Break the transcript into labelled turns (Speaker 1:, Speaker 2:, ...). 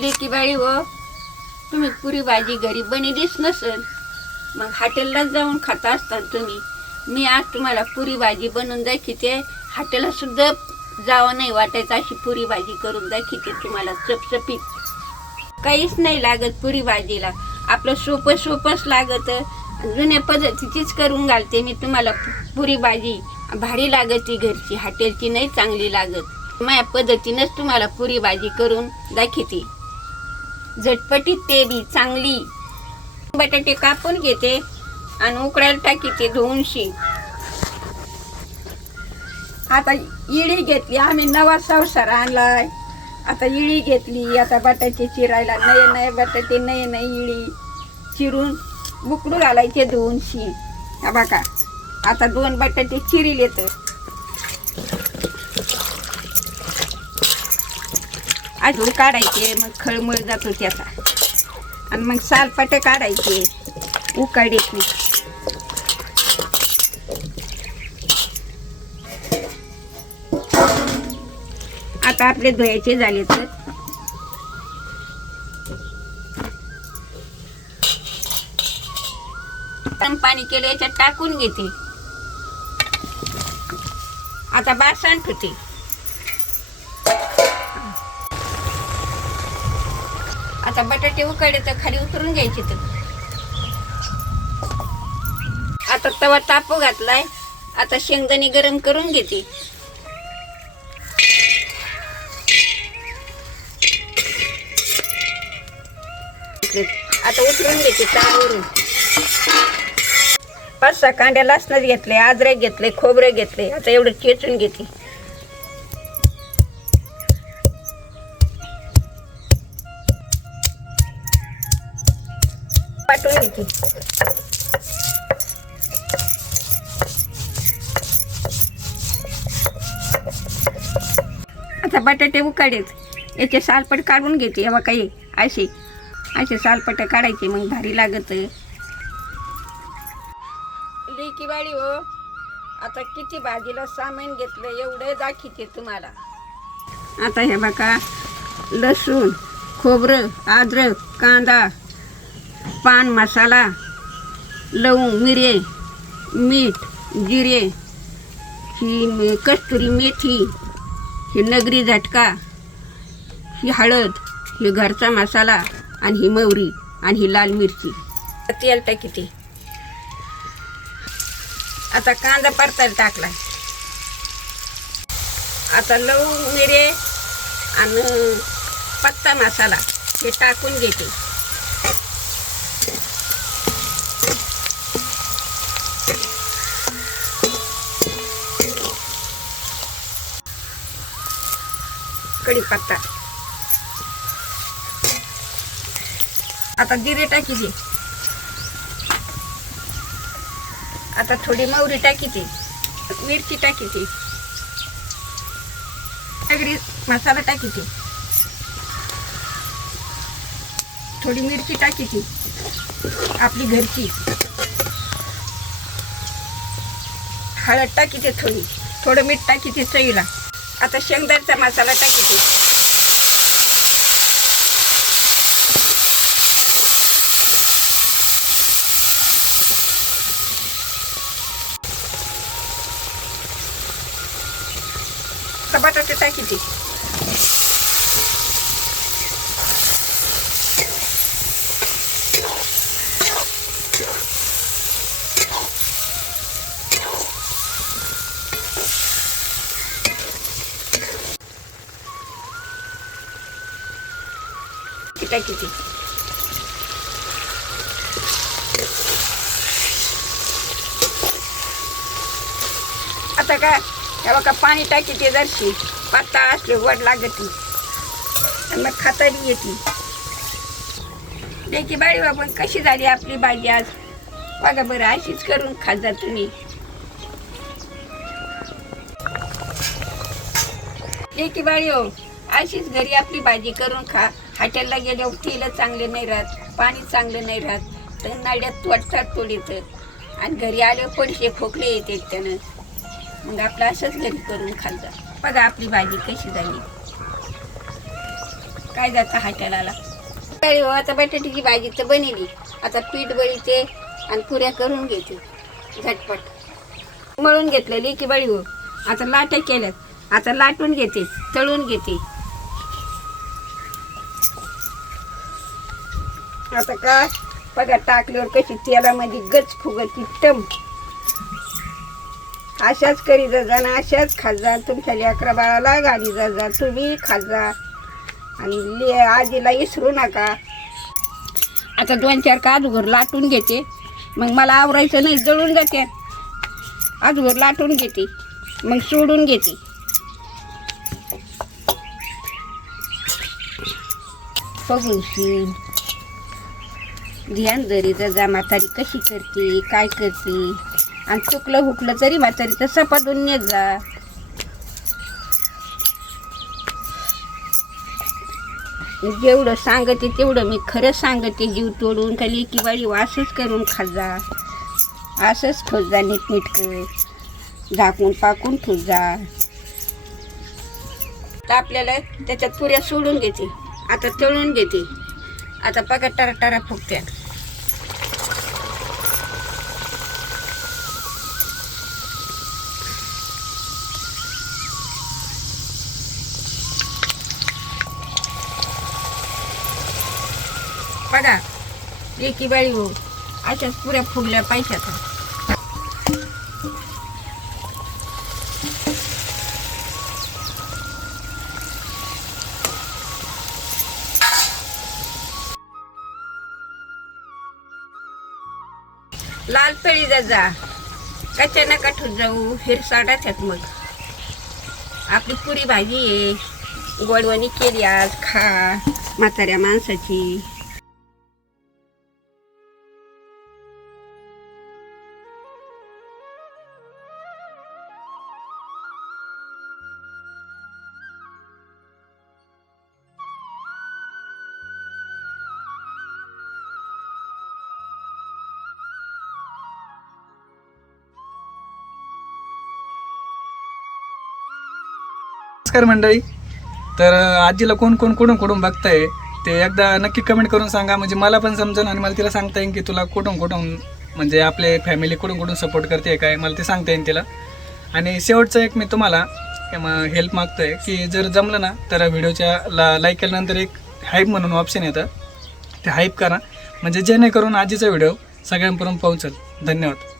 Speaker 1: लेकी बाई हो तुम्ही पुरी भाजी घरी बनिलीच नसेल मग हॉटेललाच जाऊन खाता असता तुम्ही. मी आज तुम्हाला पुरी भाजी बनवून दाखवते. हॉटेलला सुद्धा जावं नाही वाटायचं अशी पुरी भाजी करून दाखवते तुम्हाला चपचपीत. काहीच नाही लागत पुरी भाजीला. आपलं सोपं सोपंच लागत. जुन्या पद्धतीचीच करून घालते मी तुम्हाला पुरी भाजी. भारी ती घरची. हॉटेलची नाही चांगली लागत. माझ्या पद्धतीनंच तुम्हाला पुरी भाजी करून दाखवते. झटपटीत ते बी चांगली. बटाटे कापून घेते आणि उकडायला टाकीते धुवूनशी. आता इळी घेतली. आम्ही नवा संसार आणलाय. आता इळी घेतली. आता बटाटे चिरायला नये नये बटाटे नये नये इळी चिरून बुकडू घालायचे धुवूनशी. हा बघा. आता दोन बटाटे चिरिले तर. अजून काढायचे मग खळमळ जातो त्याचा आणि मग सालपाटे काढायचे उकाडीतली आता आपले धुयाचे झाले तर. पाणी केलं याच्यात टाकून घेते. आता बासण ठेवते. आता बटाटे उकडले तर खाली उतरून घ्यायचे तर. आता तवा तापू घातलाय. आता शेंगदाणे गरम करून घेते. आता उतरून घेते तव्यावरून पाच सहा कांड्या लसणात घेतले आजरे घेतले खोबरे घेतले आता एवढं चेचून घेते. घेते आता बटाटे उकाडेत. याचे सालपट काढून घेते हवा काही असे. असे सालपट काढायचे मग भारी लागत. लेकी बाळी हो आता किती भाजीला सामान घेतलं एवढं दाखवते तुम्हाला. आता हे बघा लसूण खोबरं अद्रक कांदा पान मसाला लवंग मिरे मीठ जिरे ही कस्तुरी मेथी ही नगरी झटका ही हळद ही घरचा मसाला आणि ही मोहरी आणि ही लाल मिरची. तेल टाकीते आता कांदा परतायला टाकला. आता लवंग मिरे आणि पत्ता मसाला हे टाकून घेते. कढीपत्ता. आता जिरे टाकीची आता थोडी मोहरी टाकीची मिरची टाकीची सगळी मसाला टाकीची थोडी मिरची टाकीची आपली घरची. हळद टाकीची थोडी. थोडं मीठ टाकीची चवीला. आता शेंगदाण्याचा मसाला टाकीची आता बटाटे टाकीचे किती आता काय? तेव्हा का पाणी टाकीते जरशी. पाता असले वड लागते. आणि मग खाता बी येते. लेकी बाळी बाबा कशी झाली आपली भाजी आज? बघा बरं अशीच करून खात जा तुम्ही. लेकी बाळी हो. अशीच घरी आपली भाजी करून खा. हॉटेलला गेल्यावर तेल चांगले नाही राहत पाणी चांगलं नाही राहत. तर नाड्यात तोडतात तोडीत आणि घरी आल्यावर पडशे खोकले येते त्यानं. मग आपलं असंच घरी करून खाल्लं. बघा आपली भाजी कशी झाली. काय जातं हॉटेलाला? हो, आता बटाट्याची भाजी तर बनली. आता पीठ बळीते आणि पुऱ्या करून घेते. झटपट. मळून घेतलेली की बळी हो. आता लाट्या केल्यात. आता लाटून घेते तळून घेते. आता का बघा टाकल्यावर कशी तेलामध्ये गच फुगती टम. अशाच करी जा ना अशाच खात जा. तुमच्या लेकरा बाळाला गाडी जा जा. तुम्ही खात जा. आणि ले आजीला विसरू नका. आता दोन चार का अजून लाटून घेते. मग मला आवरायचं नाही जळून जाते. अजून लाटून घेते. मग सोडून घेते. बघून शिन ध्यान जरी जा म्हातारी कशी करते काय करते? आणि चुकलं हुकलं तरी म्हातारी तर सपाटून नेत जा. जेवढं सांगते तेवढं मी खरं सांगते. जीव तोडून खाली लेकी बाळी असंच करून खाजा असंच ठोस जा नीटनीटकं. झाकून पाकून ठोस जा. तर आपल्याला त्याच्यात पुऱ्या सोडून घेते. आता तळून घेते. आता बघा टरा टरा फुगत्या. बघा लेकी बाळी हो अशाच पुऱ्या फुगल्या पाहिजे लाल पेळी जा जा. कच्च्या नका ठेवून जाऊ हिरसाडाच्यात मग. आपली पुरी भाजी आहे. गोडवणी केली आज खा म्हाताऱ्या माणसाची.
Speaker 2: नमस्कार मंडळी. तर आजीला कोण कोण कुठून कुठून बघताय ते एकदा नक्की कमेंट करून सांगा. म्हणजे मला पण समजेल आणि मला तिला सांगता येईल की तुला कुठून कुठून म्हणजे आपले फॅमिली कुठून कुठून सपोर्ट करते काय मला ते सांगता येईल तिला. आणि शेवटचं एक मी तुम्हाला हेल्प मागतोय की जर जमलं ना तर व्हिडिओच्या ला लाईक केल्यानंतर एक हाईप म्हणून ऑप्शन येतं. ते हाईप करा. म्हणजे जेणेकरून आजीचा व्हिडिओ सगळ्यांपर्यंत पोहोचेल. धन्यवाद.